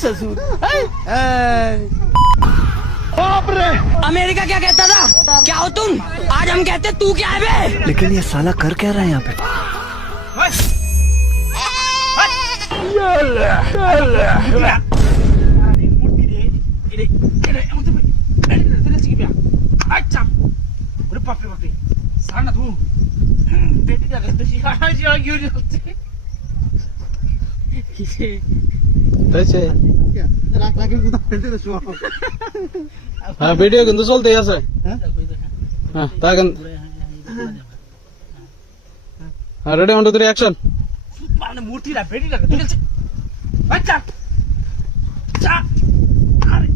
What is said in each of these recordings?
ससुर अमेरिका क्या कहता था? क्या हो तुम? आज हम कहते तू क्या है बे? लेकिन ये साला कर क्या रहा है यहाँ पे? ভিডিও কিন্তু চলতেই আছে। তা রেডি 1 2 3 অ্যাকশন। মূর্তিরা বেটিটা দেখেছে আচ্ছা আরে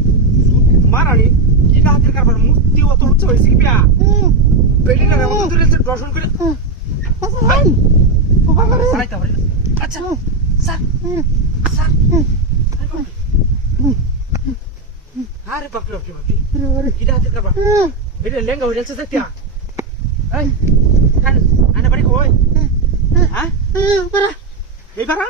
মারানি এটা হাতের কারবার মূর্তি অত উচ্চ হয়েছে কি বিয়া বেটিটা মতো ধরে দর্শন করে সাইতা বলে আচ্ছা স্যার স্যার আরে বাপরে বাপরে বাপরে এটা হাতের কারবার বেটিটা লেঙ্গা হয়ে যাচ্ছে সত্যি এই আনা বাড়ি কই হ্যাঁ এই বাড়া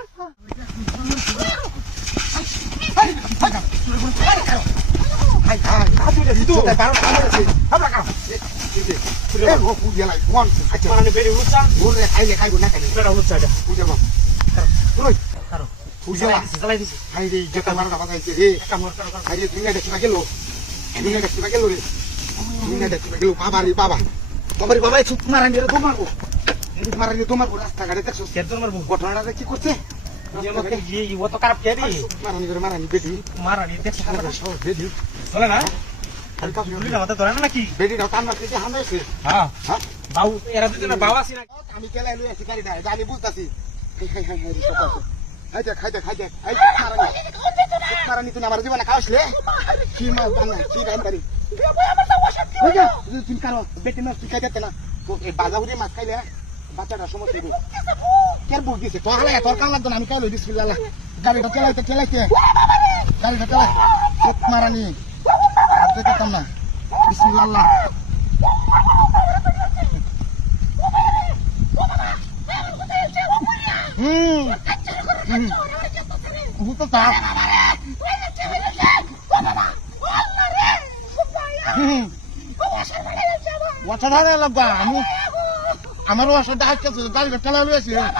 রাস্তাঘাটে দেখছো ঘটনাটা কি করছে মারানি বেটি মারানি দেখছো চলে না নাকি বেটিটা কান্না থেকে হামড়েছে হ্যাঁ বাবু এরা দুজনে বাবা আছে না আমি কেলাই লই আছি গাড়িটা আমি বুঝতাছি খাইতে মারানি তুমি আমার জীবনে খাওয়াইছিলে কি মাছ বানা কি রান্দারি তুমি কারো বেটি মাছ খাই যেতে না বাজারে মাছ খাইলে বাচ্চাটা সমস্যা দেবে কেন বুঝ দিছে তোর লাগে তোর কান লাগতো না আমি কাই লই বিসমিল্লাহ গাড়িটা চালাইতে গাড়িটা চালাই মারানি আর দেখতাম না বিসমিল্লাহ বুঝতো তা ওয়াটারে লাগবা আমি আমারও আসলে হাত কাছে গাড়িটা চালাই লইছি ভালো